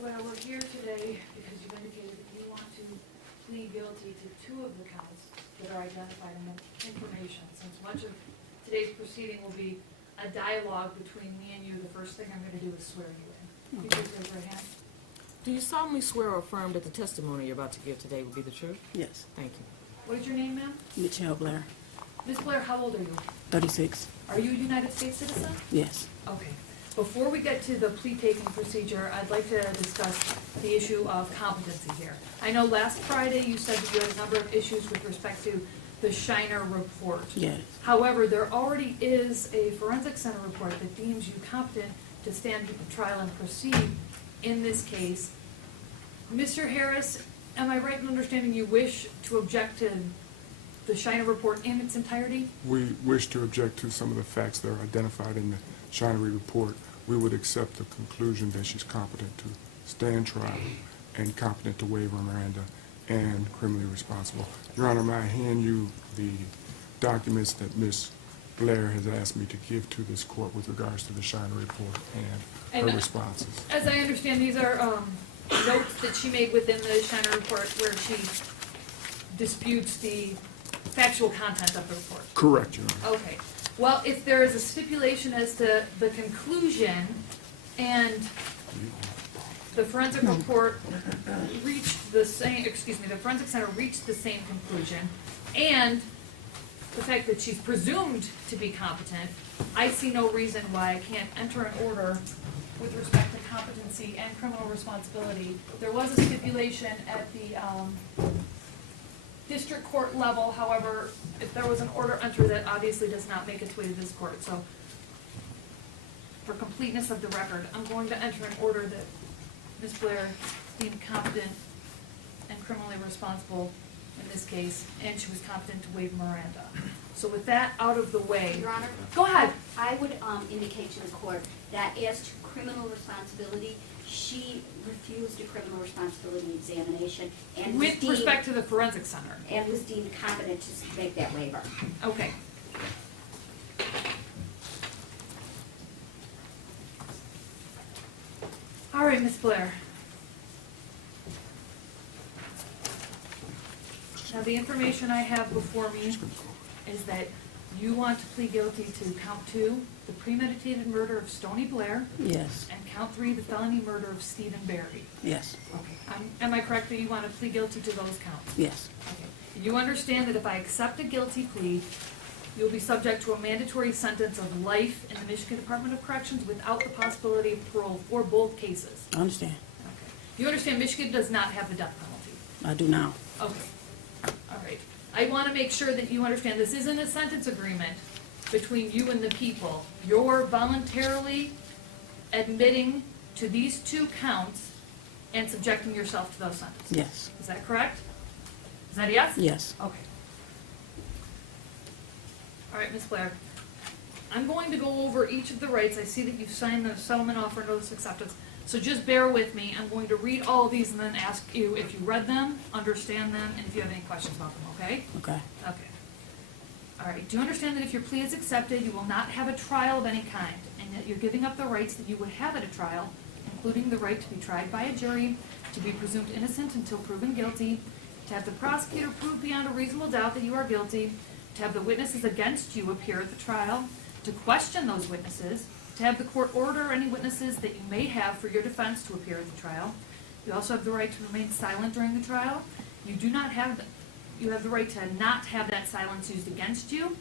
Blair, we're here today because you've indicated that you want to plead guilty to 2 of the counts that are identified in the information. Since much of today's proceeding will be a dialogue between me and you, the first thing I'm going to do is swear you in. Can you please raise your hand? Do you solemnly swear or affirm that the testimony you're about to give today will be the truth? Yes. Thank you. What is your name, ma'am? Mitchelle Blair, Ms. Blair, how old are you? 36. Are you a United States citizen? Yes. Okay. Before we get to the plea-taking procedure, I'd like to discuss the issue of competency here. I know last Friday you said that you had a number of issues with respect to the Shiner report. Yes. However, there already is a forensic center report that deems you competent to stand trial and proceed in this case. Mr. Harris, am I right in understanding you wish to object to the Shiner report in its entirety? We wish to object to some of the facts that are identified in the Shinery report. We would accept the conclusion that she's competent to stand trial and competent to waive her Miranda and criminally responsible. Your Honor, may I hand you the documents that Ms. Blair has asked me to give to this court with regards to the Shinery report and her responses. As I understand, these are notes that she made within the Shiner report where she disputes the factual content of the report. Correct, Your Honor. Okay. Well, if there is a stipulation as to the conclusion and the forensic report reached the same, the forensic center reached the same conclusion, and the fact that she's presumed to be competent, I see no reason why I can't enter an order with respect to competency and criminal responsibility. There was a stipulation at the district court level. However, if there was an order entered, that obviously does not make its way to this court. So for completeness of the record, I'm going to enter an order that Ms. Blair deemed competent and criminally responsible in this case, and she was competent to waive Miranda. So with that out of the way. Your Honor? Go ahead. I would indicate to the court that as to criminal responsibility, she refused a criminal responsibility examination and was With deemed, respect to the forensic center. and was deemed competent to make that waiver. Okay. All right, Ms. Blair. Now, the information I have before me is that you want to plead guilty to count 2, the premeditated murder of Stoney Blair, Yes. and count 3, the felony murder of Stephen Barry. Yes. Okay. Am I correct that you want to plead guilty to those counts? Yes. Okay. You understand that if I accept a guilty plea, you'll be subject to a mandatory sentence of life in the Michigan Department of Corrections without the possibility of parole for both cases. I understand. Okay. You understand Michigan does not have the death penalty? I do now. Okay. All right. I want to make sure that you understand this isn't a sentence agreement between you and the people. You're voluntarily admitting to these 2 counts and subjecting yourself to those sentences. Yes. Is that correct? Is that a yes? Yes. Okay. All right, Ms. Blair. I'm going to go over each of the rights. I see that you've signed the settlement offer notice acceptance. So just bear with me. I'm going to read all of these and then ask you if you read them, understand them, and if you have any questions about them, okay? Okay. Okay. All right. Do you understand that if your plea is accepted, you will not have a trial of any kind, and that you're giving up the rights that you would have at a trial, including the right to be tried by a jury, to be presumed innocent until proven guilty, to have the prosecutor prove beyond a reasonable doubt that you are guilty, to have the witnesses against you appear at the trial, to question those witnesses, to have the court order any witnesses that you may have for your defense to appear at the trial. You also have the right to remain silent during the trial. You have the right to not have that silence used against you,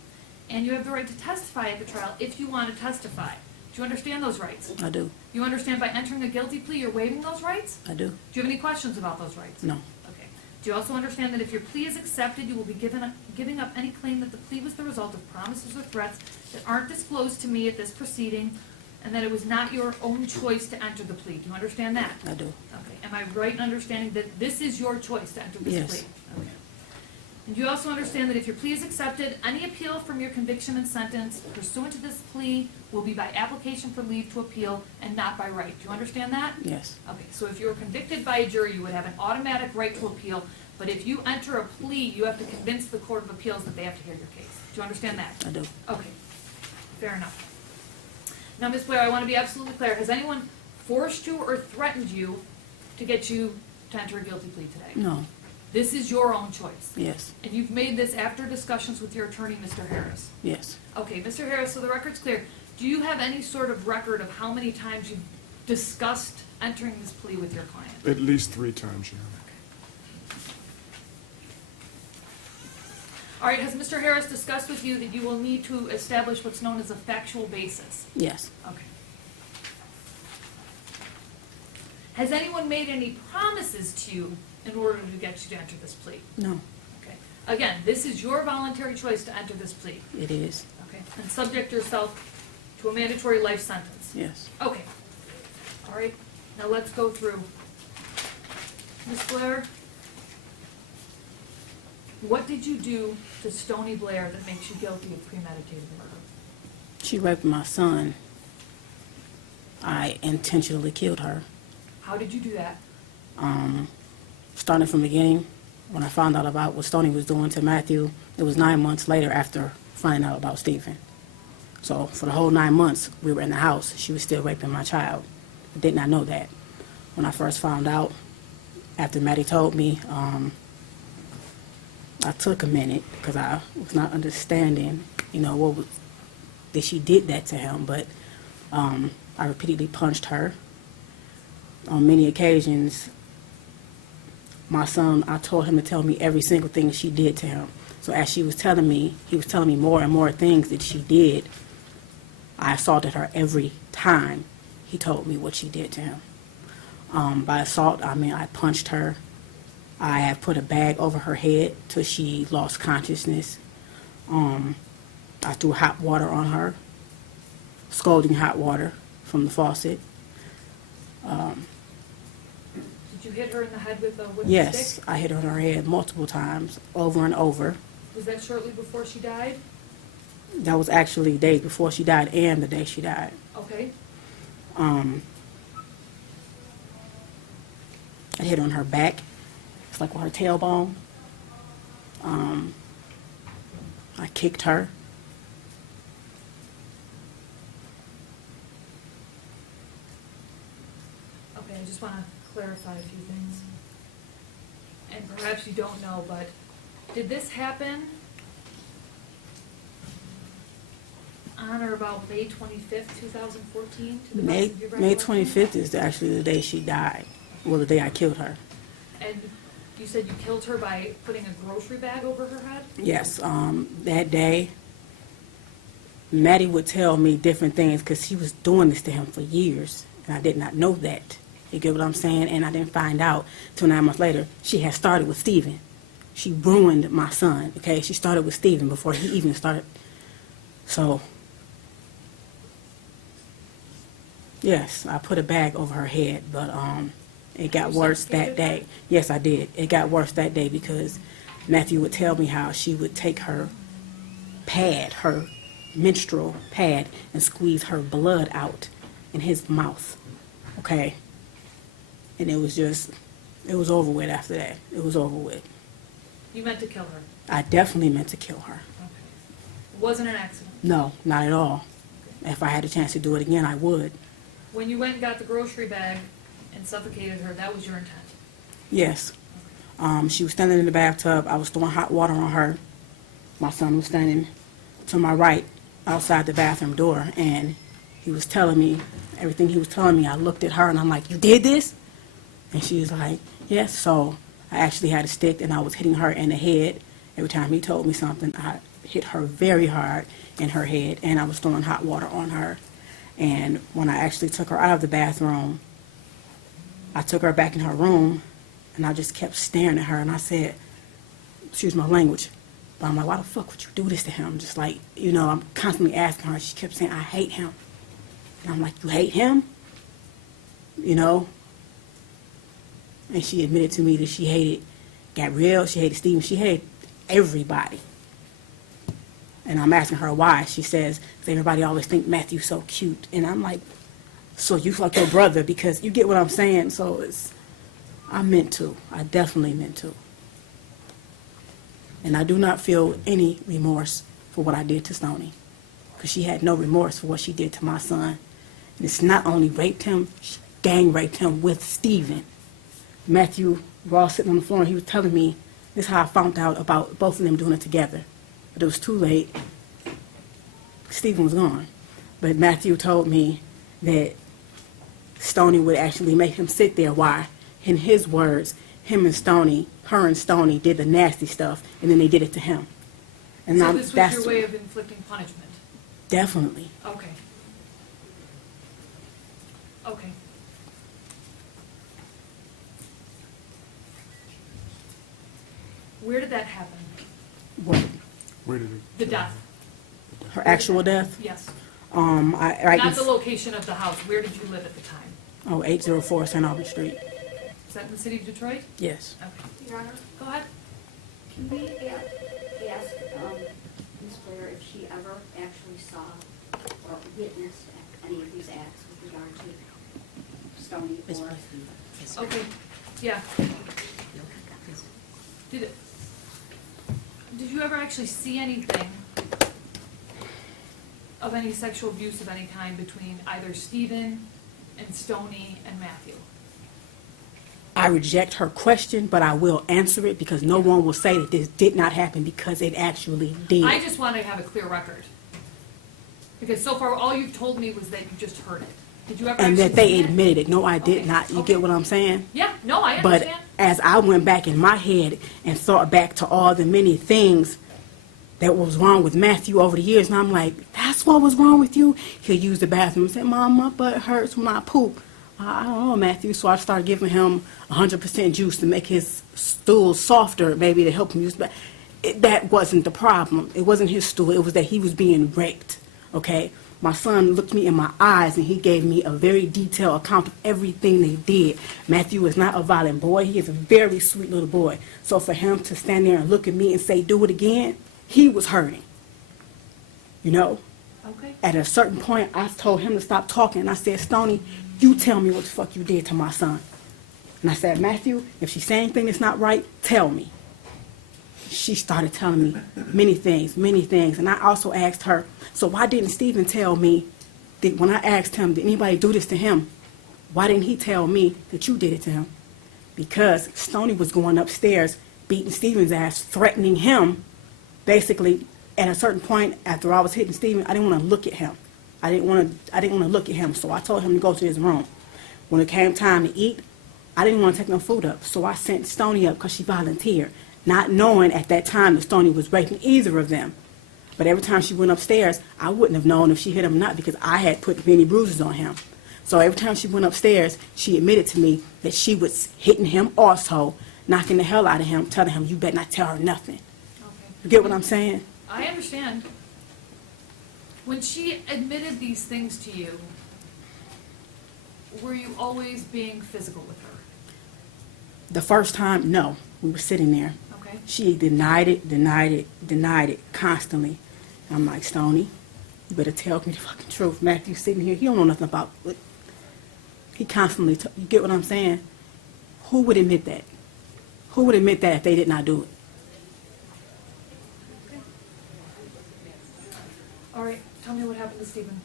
and you have the right to testify at the trial if you want to testify. Do you understand those rights? I do. You understand by entering a guilty plea, you're waiving those rights? I do. Do you have any questions about those rights? No. Okay. Do you also understand that if your plea is accepted, you will be giving up any claim that the plea was the result of promises or threats that aren't disclosed to me at this proceeding, and that it was not your own choice to enter the plea? Do you understand that? I do. Okay. Am I right in understanding that this is your choice to enter this Yes. plea? Okay. And you also understand that if your plea is accepted, any appeal from your conviction and sentence pursuant to this plea will be by application for leave to appeal and not by right. Do you understand that? Yes. Okay, so if you were convicted by a jury, you would have an automatic right to appeal, but if you enter a plea, you have to convince the Court of Appeals that they have to hear your case. Do you understand that? I do. Okay, fair enough. Now, Ms. Blair, I want to be absolutely clear. Has anyone forced you or threatened you to get you to enter a guilty plea today. No. This is your own choice. Yes. And you've made this after discussions with your attorney, Mr. Harris. Yes. Okay, Mr. Harris, so the record's clear. Do you have any sort of record of how many times you've discussed entering this plea with your client? At least 3 times, Your Honor. All right, has Mr. Harris discussed with you that you will need to establish what's known as a factual basis? Yes. Okay. Has anyone made any promises to you in order to get you to enter this plea? No. Okay. Again, this is your voluntary choice to enter this plea. It is. Okay. And subject yourself to a mandatory life sentence. Yes. Okay. All right. Now let's go through. Ms. Blair, what did you do to Stony Blair that makes you guilty of premeditated murder? She raped my son. I intentionally killed her. How did you do that? Starting from the beginning, when I found out about what Stoney was doing to Matthew, it was 9 months later after finding out about Stephen. So for the whole 9 months we were in the house, she was still raping my child. I did not know that. When I first found out, after Maddie told me, I took a minute because I was not understanding, what was, that she did that to him. But I repeatedly punched her. On many occasions, my son, I told him to tell me every single thing she did to him. So as he was telling me more and more things that she did. I assaulted her every time he told me what she did to him. By assault, I mean I punched her. I have put a bag over her head till she lost consciousness. I threw hot water on her, scalding hot water from the faucet. Did you hit her in the head with a wooden Yes, stick? I hit her on her head multiple times, over and over. Was that shortly before she died? That was actually days before she died and the day she died. Okay. I hit her on her back. It's like with her tailbone. I kicked her. Okay, I just want to clarify a few things. And perhaps you don't know, but did this happen on or about May 25th, 2014? To the May best of your May recollection? 25th is actually the day she died. Well, the day I killed her. And you said you killed her by putting a grocery bag over her head? Yes, that day, Maddie would tell me different things because she was doing this to him for years, and I did not know that. You get what I'm saying? And I didn't find out till 9 months later. She had started with Stephen. She ruined my son, okay? She started with Stephen before he even started. So, yes, I put a bag over her head, but it got You worse that suffocated day. her? Yes, I did. It got worse that day because Matthew would tell me how she would take her pad, her menstrual pad, and squeeze her blood out in his mouth, okay? And it was over with after that. It was over with. You meant to kill her? I definitely meant to kill her. Okay. It wasn't an accident? No, not at all. If I had a chance to do it again, I would. When you went and got the grocery bag and suffocated her, that was your intent? Yes. She was standing in the bathtub. I was throwing hot water on her. My son was standing to my right outside the bathroom door, and he was telling me everything he was telling me. I looked at her, and I'm like, "You did this?" And she was like, "Yes." So I actually had a stick, and I was hitting her in the head. Every time he told me something, I hit her very hard in her head, and I was throwing hot water on her. And when I actually took her out of the bathroom, I took her back in her room, and I just kept staring at her, and I said, excuse my language, but I'm like, why the fuck would you do this to him? Just like, I'm constantly asking her. She kept saying, I hate him. And I'm like, you hate him? And she admitted to me that she hated Gabrielle, she hated Stephen, she hated everybody. And I'm asking her why. She says, because everybody always think Matthew's so cute. And I'm like, so you fuck your brother, because you get what I'm saying? So I meant to. I definitely meant to. And I do not feel any remorse for what I did to Stoney, because she had no remorse for what she did to my son. And it's not only raped him, she gang raped him with Stephen. Matthew, we're all sitting on the floor, and he was telling me, this is how I found out about both of them doing it together. But it was too late. Stephen was gone. But Matthew told me that Stoney would actually make him sit there while, in his words, her and Stoney did the nasty stuff, and then they did it to him. And So now this was that's your way of inflicting punishment? definitely. Okay. Okay. Where did that happen? What, Where did it? The death? her actual death? Yes. Right Not the location of the house. Where did you live at the time? 804 St. Albans Street. Is that in the city of Detroit? Yes. Okay. Your Honor, Go ahead. can we ask Ms. Blair if she ever actually saw or witnessed any of these acts with regard to Stoney or? Okay. Yeah. Did you ever actually see anything of any sexual abuse of any kind between either Stephen and Stoney and Matthew? I reject her question, but I will answer it because no one will say that this did not happen because it actually did. I just want to have a clear record. Because so far, all you've told me was that you just heard it. Did you ever And actually that they see it? admitted it. No, I did Okay, not. You okay. get what I'm saying? Yeah, no, I But understand. as I went back in my head and thought back to all the many things that was wrong with Matthew over the years, and I'm like, that's what was wrong with you? He'll use the bathroom and say, Mom, my butt hurts when I poop. I don't know, Matthew. So I started giving him 100% juice to make his stool softer, maybe to help him use the bathroom. That wasn't the problem. It wasn't his stool. It was that he was being raped, okay? My son looked me in my eyes, and he gave me a very detailed account of everything they did. Matthew is not a violent boy. He is a very sweet little boy. So for him to stand there and look at me and say, do it again, he was hurting. You know? Okay. At a certain point, I told him to stop talking, and I said, Stoney, you tell me what the fuck you did to my son. And I said, Matthew, if she say anything that's not right, tell me. She started telling me many things, and I also asked her, so why didn't Stephen tell me that when I asked him, did anybody do this to him? Why didn't he tell me that you did it to him? Because Stoney was going upstairs, beating Stephen's ass, threatening him. Basically, at a certain point, after I was hitting Stephen, I didn't want to look at him. I didn't want to look at him, so I told him to go to his room. When it came time to eat, I didn't want to take no food up, so I sent Stoney up because she volunteered, not knowing at that time that Stoney was raping either of them. But every time she went upstairs, I wouldn't have known if she hit him or not because I had put many bruises on him. So every time she went upstairs, she admitted to me that she was hitting him also, knocking the hell out of him, telling him, you better not tell her nothing. Okay. You get what I'm saying? I understand. When she admitted these things to you, were you always being physical with her? The first time, no. We were sitting there. Okay. She denied it constantly. And I'm like, Stoney, you better tell me the fucking truth. Matthew's sitting here. He don't know nothing about it. He constantly, you get what I'm saying? Who would admit that? Who would admit that if they did not do it? All right, tell me what happened to Stephen.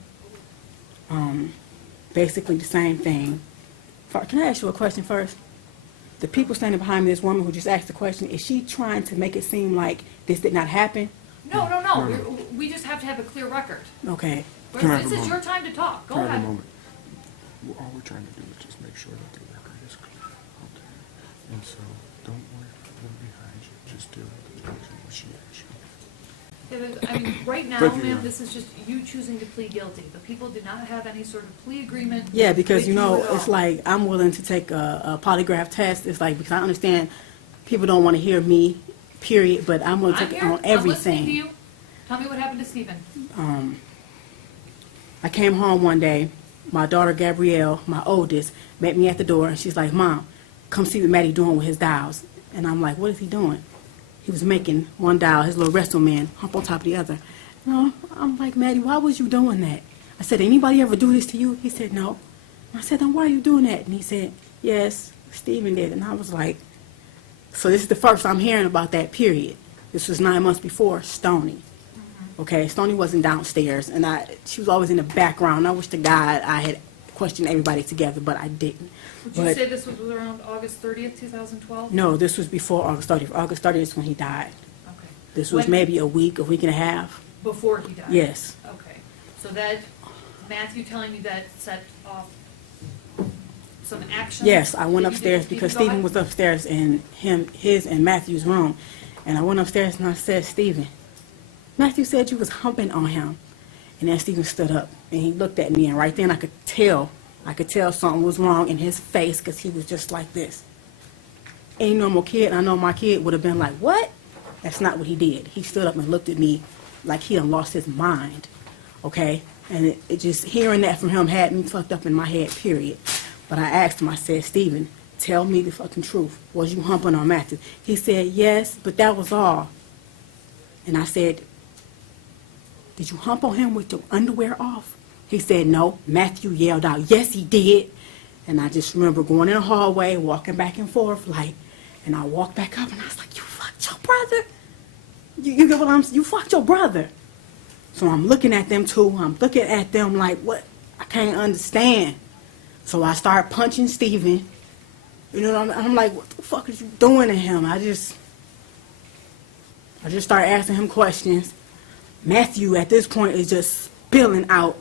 Basically the same thing. Can I ask you a question first? The people standing behind me, this woman who just asked the question, is she trying to make it seem like this did not happen? No. We just have to have a clear record. Okay. Can I have This a is moment? your time to talk. Go Can I have a ahead. moment? All we're trying to do is just make sure that the record is clear. Okay. And so don't worry about them behind you. Just deal with the person what she asked you. I mean, right now, Thank you, ma'am, yeah. this is just you choosing to plead guilty. The people did not have any sort of plea agreement. Yeah, because, with you know, at it's all. like I'm willing to take a polygraph test. It's like, because I understand people don't want to hear me, period, but I'm willing to I'm take it here. on I'm listening to everything. you. Tell me what happened to Stephen. I came home one day, my daughter Gabrielle, my oldest, met me at the door, and she's like, Mom, come see what Maddie doing with his dials. And I'm like, what is he doing? He was making one dial, his little wrestle man, hump on top of the other. No, I'm like, Maddie, why was you doing that? I said, anybody ever do this to you? He said, no. I said, then why are you doing that? And he said, yes, Stephen did. And I was like, so this is the first I'm hearing about that, period. This was 9 months before Stoney. Okay, Stoney wasn't downstairs, and she was always in the background. I wish to God I had question everybody together, but I didn't. Would you But say this was around August 30th, 2012? no, this was before August 30th. August 30th is when he died. Okay. This was When- maybe a week and a half. Before he died? Yes. Okay. So that, Matthew telling me that set off some action? Yes, I went that you upstairs didn't because even know Stephen was upstairs in his and Matthew's room. And I went upstairs and I said, Stephen, Matthew said you was humping on him. And then Stephen stood up and he looked at me, and right then I could tell something was wrong in his face because he was just like this. Any normal kid, I know my kid would have been like, what? That's not what he did. He stood up and looked at me like he done lost his mind, okay? And it just, hearing that from him had me fucked up in my head, period. But I asked him, I said, Stephen, tell me the fucking truth. Was you humping on Matthew? He said, yes, but that was all. And I said, did you hump on him with your underwear off? He said, no. Matthew yelled out, yes, he did. And I just remember going in the hallway, walking back and forth, like, and I walked back up and I was like, you fucked your brother? You get what I'm saying? You fucked your brother. So I'm looking at them too. I'm looking at them like, what? I can't understand. So I started punching Stephen. You know, I'm like, what the fuck is you doing to him? I just started asking him questions. Matthew, at this point, is just spilling out.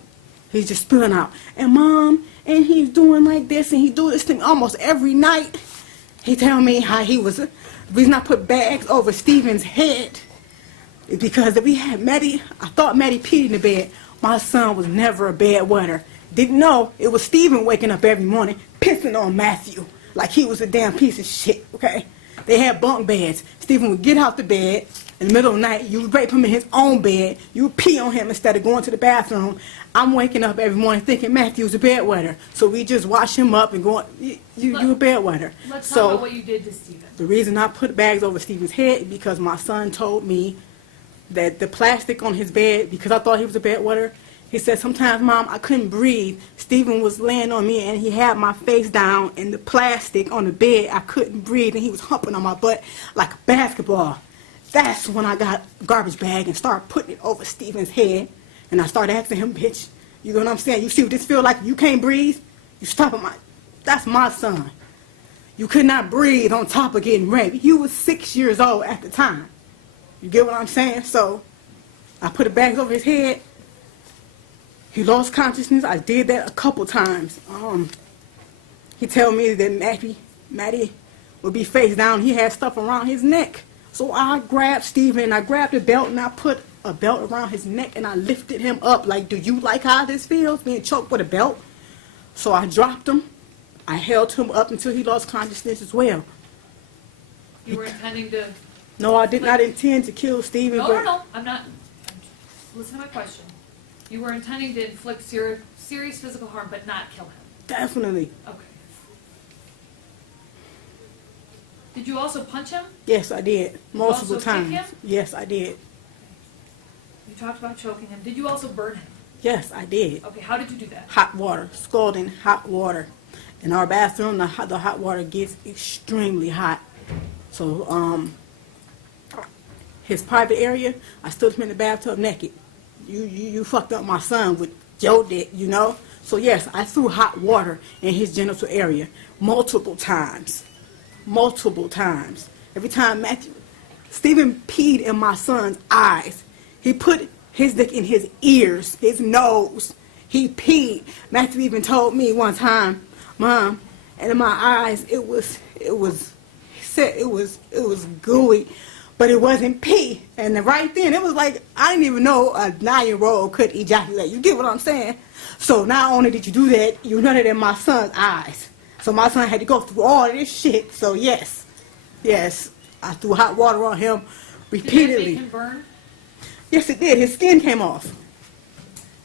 He's just spilling out. And Mom, and he's doing like this, and he do this thing almost every night. He tell me how he was, the reason I put bags over Stephen's head is because if we had Maddie, I thought Maddie peed in the bed. My son was never a bed wetter. Didn't know it was Stephen waking up every morning pissing on Matthew like he was a damn piece of shit, okay? They had bunk beds. Stephen would get out the bed in the middle of the night. You would rape him in his own bed. You would pee on him instead of going to the bathroom. I'm waking up every morning thinking Matthew's a bed wetter. So we just wash him up and go, you a bed wetter. Let's talk So about what you did to Stephen. the reason I put bags over Stephen's head is because my son told me that the plastic on his bed, because I thought he was a bed wetter, he said, sometimes, Mom, I couldn't breathe. Stephen was laying on me, and he had my face down in the plastic on the bed. I couldn't breathe, and he was humping on my butt like a basketball. That's when I got a garbage bag and started putting it over Stephen's head, and I started asking him, bitch, you know what I'm saying? You see what this feel like? You can't breathe? You stop at my... That's my son. You could not breathe on top of getting raped. You was 6 years old at the time. You get what I'm saying? So I put the bags over his head. He lost consciousness. I did that a couple times. He told me that Matty would be face down. He had stuff around his neck. So I grabbed Stephen, I grabbed a belt, and I put a belt around his neck, and I lifted him up like, do you like how this feels, being choked with a belt? So I dropped him. I held him up until he lost consciousness as well. You were intending to... No, I did not intend to kill Stephen. No, I'm not... Listen to my question. You were intending to inflict serious physical harm, but not kill him. Definitely. Okay. Did you also punch him? Yes, I did. Multiple also kick times. him? Yes, I did. You talked about choking him. Did you also burn him? Yes, I did. Okay, how did you do that? Hot water, scalding hot water. In our bathroom, the hot water gets extremely hot. So, his private area, I stood him in the bathtub naked. You fucked up my son with your dick, you know? So yes, I threw hot water in his genital area multiple times. Multiple times. Every time Stephen peed in my son's eyes. He put his dick in his ears, his nose. He peed. Matthew even told me one time, Mom, and in my eyes, it was gooey, but it wasn't pee. And right then, it was like, I didn't even know a 9-year-old could ejaculate. You get what I'm saying? So not only did you do that, you done it in my son's eyes. So my son had to go through all of this shit. So yes, I threw hot water on him repeatedly. Did it make him burn? Yes, it did. His skin came off.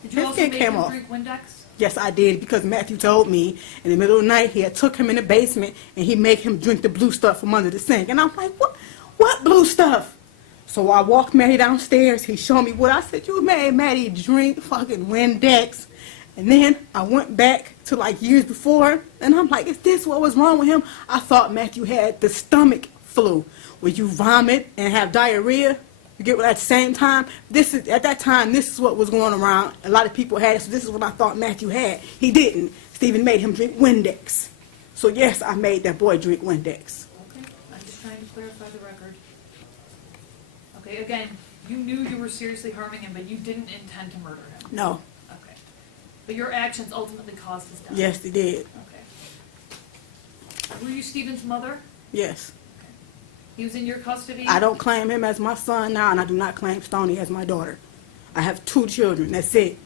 Did you His also skin make came him off. drink Windex? Yes, I did, because Matthew told me in the middle of the night he had took him in the basement and he made him drink the blue stuff from under the sink. And I'm like, what blue stuff? So I walked Maddie downstairs. He showed me what I said. You made Maddie drink fucking Windex. And then I went back to like years before, and I'm like, is this what was wrong with him? I thought Matthew had the stomach flu, where you vomit and have diarrhea. You get what, at the same time, at that time, this is what was going around. A lot of people had it, so this is what I thought Matthew had. He didn't. Stephen made him drink Windex. So yes, I made that boy drink Windex. Okay, I'm just trying to clarify the record. Okay, again, you knew you were seriously harming him, but you didn't intend to murder him. No. Okay. But your actions ultimately caused his death. Yes, they did. Okay. Were you Stephen's mother? Yes. He was in your custody? I don't claim him as my son now, and I do not claim Stoney as my daughter. I have 2 children. That's it.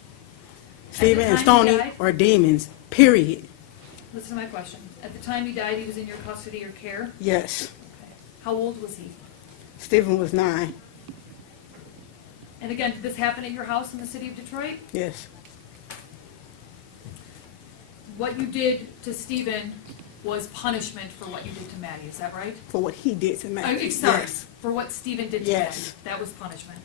Stephen and time he Stoney died? are demons. Period. Listen to my question. At the time he died, he was in your custody or care? Yes. Okay. How old was he? Stephen was 9. And again, did this happen at your house in the city of Detroit? Yes. What you did to Stephen was punishment for what you did to Maddie, is that right? For what he did to Matthew. Sorry, Yes. for what Stephen did to Yes. Maddie. That was punishment.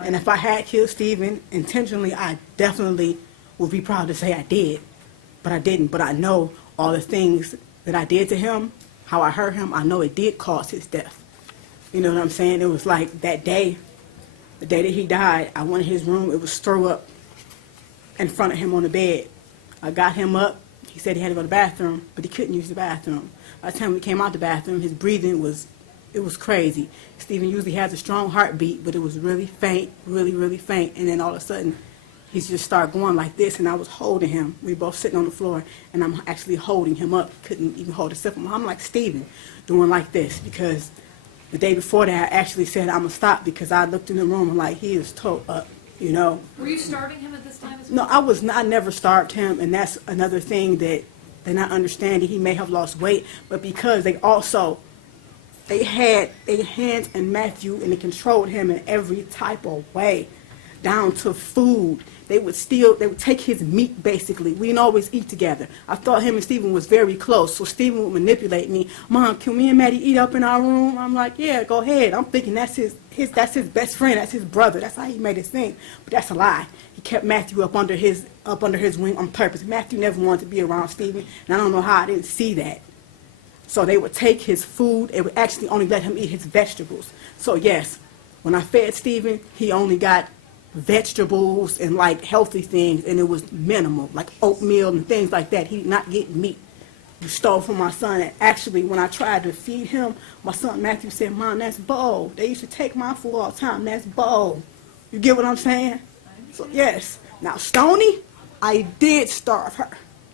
And if I had killed Stephen intentionally, I definitely would be proud to say I did. But I didn't. But I know all the things that I did to him, how I hurt him, I know it did cause his death. You know what I'm saying? It was like that day, the day that he died, I went in his room, it was throw up in front of him on the bed. I got him up. He said he had to go to the bathroom, but he couldn't use the bathroom. By the time we came out the bathroom, his breathing was crazy. Stephen usually has a strong heartbeat, but it was really faint, really, really faint. And then all of a sudden, he just started going like this, and I was holding him. We were both sitting on the floor, and I'm actually holding him up. Couldn't even hold a sip of him. I'm like, Stephen, doing like this, because the day before that, I actually said, I'm going to stop, because I looked in the room, and like, he is toe up, you know. Were you starving him at this time as No, well? I was not. I never starved him, and that's another thing that they're not understanding. He may have lost weight, but because they had their hands in Matthew, and they controlled him in every type of way, down to food. They would take his meat, basically. We didn't always eat together. I thought him and Stephen was very close, so Stephen would manipulate me. Mom, can me and Maddie eat up in our room? I'm like, yeah, go ahead. I'm thinking that's his best friend, that's his brother. That's how he made it seem. But that's a lie. He kept Matthew up under his wing on purpose. Matthew never wanted to be around Stephen, and I don't know how I didn't see that. So they would take his food. They would actually only let him eat his vegetables. So yes, when I fed Stephen, he only got vegetables and like healthy things, and it was minimal, like oatmeal and things like that. He did not get meat. You stole from my son. And actually, when I tried to feed him, my son Matthew said, Mom, that's bowl. They used to take my food all the time. That's bowl. You get what I'm saying? So yes. Now Stoney, I did starve her.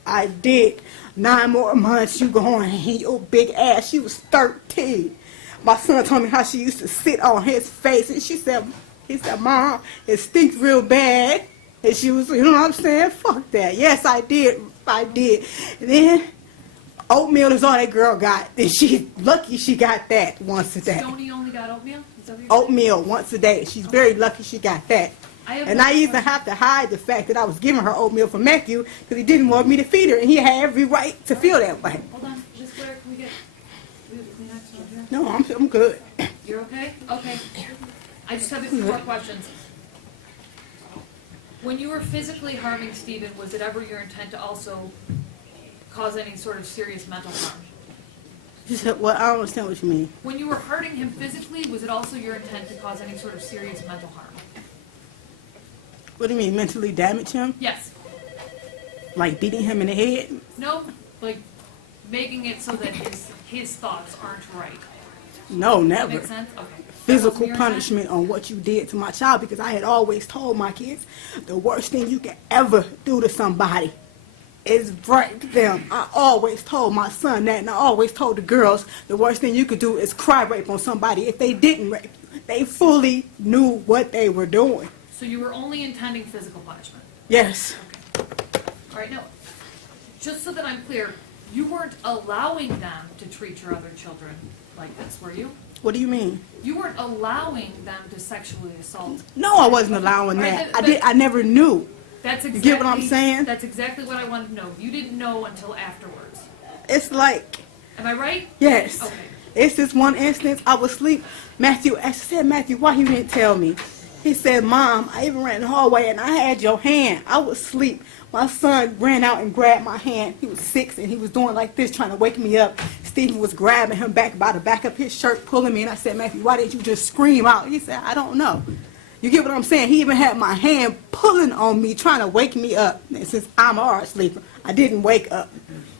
I did. 9 more months, you going, your big ass. She was 13. My son told me how she used to sit on his face, and he said, Mom, it stinks real bad. And she was, you know what I'm saying? Fuck that. Yes, I did. And then oatmeal is all that girl got. And she's lucky she got that once a day. Stoney only got oatmeal? Is that what you're saying? Oatmeal once a day. She's very lucky she got that. And I even have to hide the fact that I was giving her oatmeal for Matthew because he didn't want me to feed her, and he had every right to feel that way. Hold on. Just where can we get a Kleenex over here? No, I'm good. You're okay? Okay. I just have a few more questions. When you were physically harming Stephen, was it ever your intent to also cause any sort of serious mental harm? She said, well, I don't understand what you mean. When you were hurting him physically, was it also your intent to cause any sort of serious mental harm? What do you mean, mentally damage him? Yes. Like beating him in the head? No? Like making it so that his thoughts aren't right. No, Does that never. make sense? Okay. That Physical wasn't your intent? punishment on what you did to my child, because I had always told my kids the worst thing you can ever do to somebody is break them. I always told my son that, and I always told the girls the worst thing you could do is cry rape on somebody if they didn't rape you. They fully knew what they were doing. So you were only intending physical punishment? Yes. Okay. All right, now, just so that I'm clear, you weren't allowing them to treat your other children like this, were you? What do you mean? You weren't allowing them to sexually assault. No, I wasn't allowing All that. right, I never knew. That's exactly, You get what I'm saying? That's exactly what I wanted to know. You didn't know until afterwards. It's like, Am I right? yes. Okay. It's this one instance, I was asleep. I said, Matthew, why you didn't tell me? He said, Mom, I even ran in the hallway and I had your hand. I was asleep. My son ran out and grabbed my hand. He was 6 and he was doing like this, trying to wake me up. Stephen was grabbing him back by the back of his shirt, pulling me. And I said, Matthew, why didn't you just scream out? He said, I don't know. You get what I'm saying? He even had my hand pulling on me, trying to wake me up. And since I'm a hard sleeper, I didn't wake up.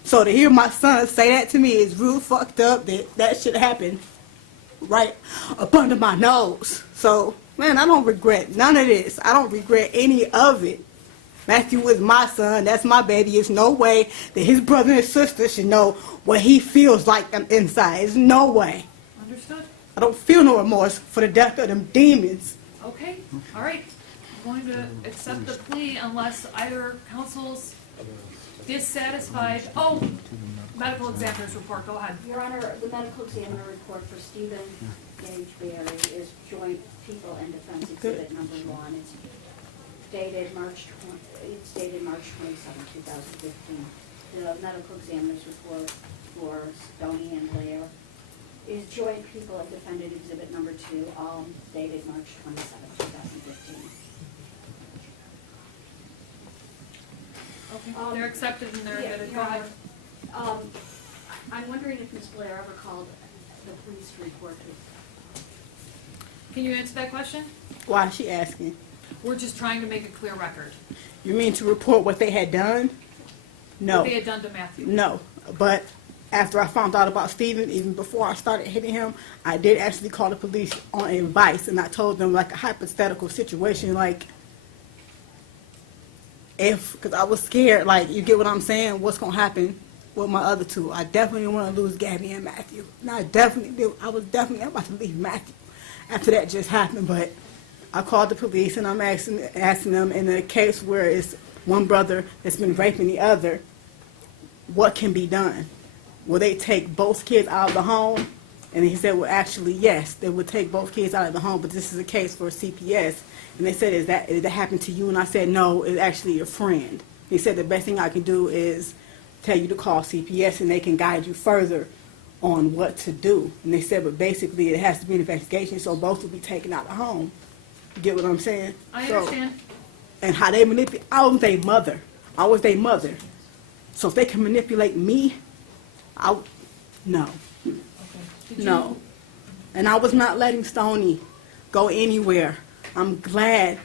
So to hear my son say that to me is real fucked up. That shit happened right up under my nose. So, man, I don't regret none of this. I don't regret any of it. Matthew is my son. That's my baby. There's no way that his brother and sister should know what he feels like inside. There's no way. Understood? I don't feel no remorse for the death of them demons. Okay, all right. I'm going to accept the plea unless either counsel's dissatisfied. Oh, medical examiner's report, go ahead. Your Honor, the medical examiner report for Stephen Gage Barry is Joint People and Defense Exhibit number 1. It's dated March 27, 2015. The medical examiner's report for Stoney and Blair is Joint People and Defendant Exhibit number 2, all dated March 27, 2015. Okay, they're accepted and they're Yeah, admitted. Go Your ahead. Honor, I'm wondering if Ms. Blair ever called the police to report it. Can you answer that question? Why is she asking? We're just trying to make a clear record. You mean to report what they had done? No. What they had done to Matthew. No. But after I found out about Stephen, even before I started hitting him, I did actually call the police on advice, and I told them like a hypothetical situation, like because I was scared, like, you get what I'm saying, what's going to happen with my other two. I definitely didn't want to lose Gabby and Matthew. And I was definitely about to leave Matthew after that just happened, but I called the police, and I'm asking them, in a case where it's one brother that's been raping the other, what can be done? Will they take both kids out of the home? And he said, well, actually, yes, they would take both kids out of the home, but this is a case for CPS. And they said, did that happen to you? And I said, no, it's actually a friend. He said, the best thing I can do is tell you to call CPS, and they can guide you further on what to do. And they said, but basically, it has to be an investigation, so both will be taken out of the home. You get what I'm saying? I understand. And how they manipulate, I was their mother. I was their mother. So if they can manipulate me, no. Okay. Did you- No. And I was not letting Stoney go anywhere. I'm glad.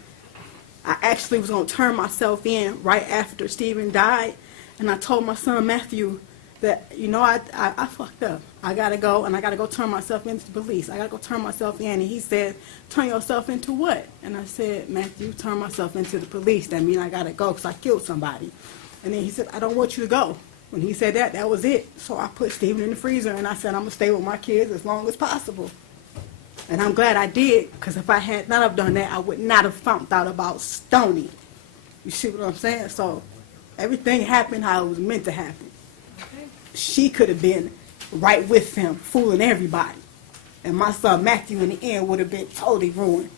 I actually was going to turn myself in right after Stephen died. And I told my son Matthew that, I fucked up. I got to go, and I got to go turn myself into the police. I got to go turn myself in. And he said, turn yourself into what? And I said, Matthew, turn myself into the police. That means I got to go because I killed somebody. And then he said, I don't want you to go. When he said that, that was it. So I put Stephen in the freezer, and I said, I'm going to stay with my kids as long as possible. And I'm glad I did, because if I had not have done that, I would not have found out about Stoney. You see what I'm saying? So everything happened how it was meant to happen. Okay. She could have been right with him, fooling everybody. And my son Matthew, in the end, would have been totally ruined.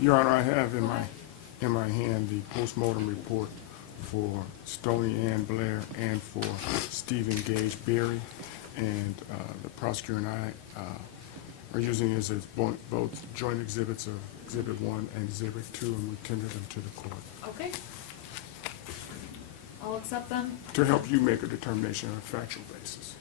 Your Honor, I have in my hand the postmortem report for Stoney Ann Blair and for Stephen Gage Berry, and the prosecutor and I are using it as both joint exhibits of Exhibit 1 and Exhibit 2, and we tender them to the court Okay. I'll accept them. to help you make a determination on a factual basis.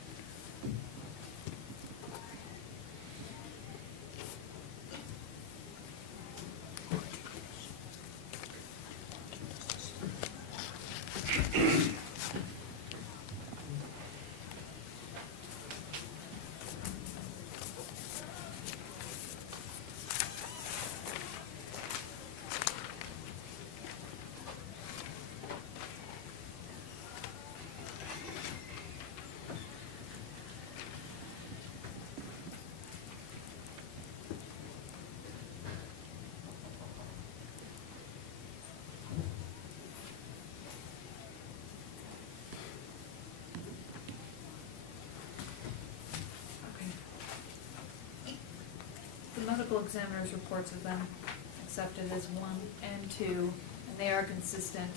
The medical examiner's reports have been accepted as 1 and 2, and they are consistent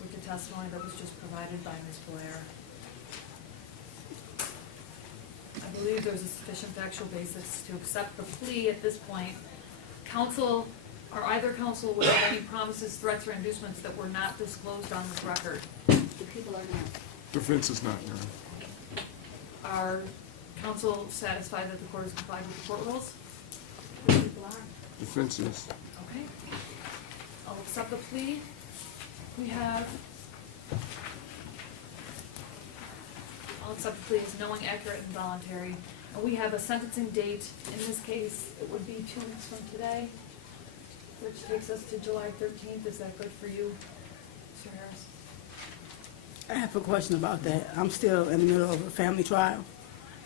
with the testimony that was just provided by Ms. Blair. I believe there's a sufficient factual basis to accept the plea at this point. Counsel, or either counsel, would have any promises, threats, or inducements that were not disclosed on this record. The people are not. Defense is not, Your Honor. Are counsel satisfied that the court has complied with the court rules? are. Defenses. Okay. I'll accept the plea. We have, I'll accept the plea as knowing, accurate, and voluntary. And we have a sentencing date. In this case, it would be 2 weeks from today, which takes us to July 13th. Is that good for you, Mr. Harris? I have a question about that. I'm still in the middle of a family trial,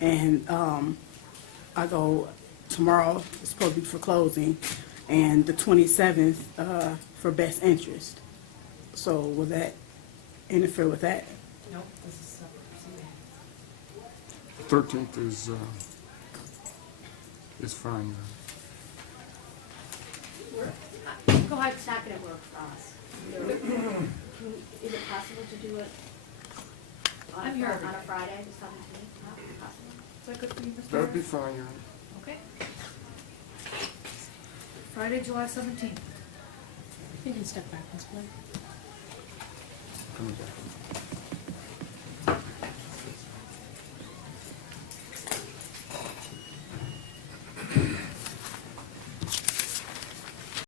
and I go tomorrow, it's supposed to be for closing, and the 27th for best interest. So will that interfere with that? Nope, this is separate proceeding. 13th is fine. Go ahead, it's not gonna work for us. Is it possible to do it on I'm here every on a day. Friday, the 17th? Not possible? Is that good for you, Mr. Harris? That'd be fine, Your Honor. Okay. Friday, July 17th. You can step back, Ms. Blair. Coming back.